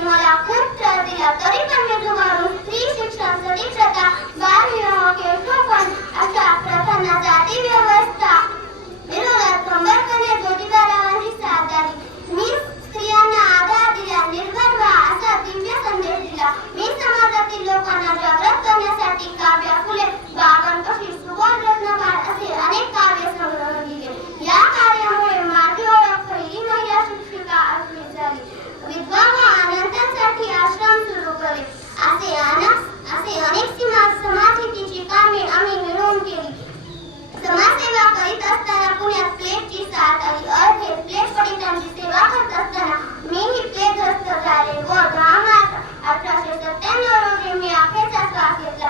मला खूप त्रास दिला. तरी पण मी तुम्हाला मी आपले साथ आली अर्थ घेतले पडित आमची सेवा करत असताना मी हिपले ध्वस्त झाले व धाम अठराशे सत्त्याण्णव रोजी मी अखेरचा श्वास घेतला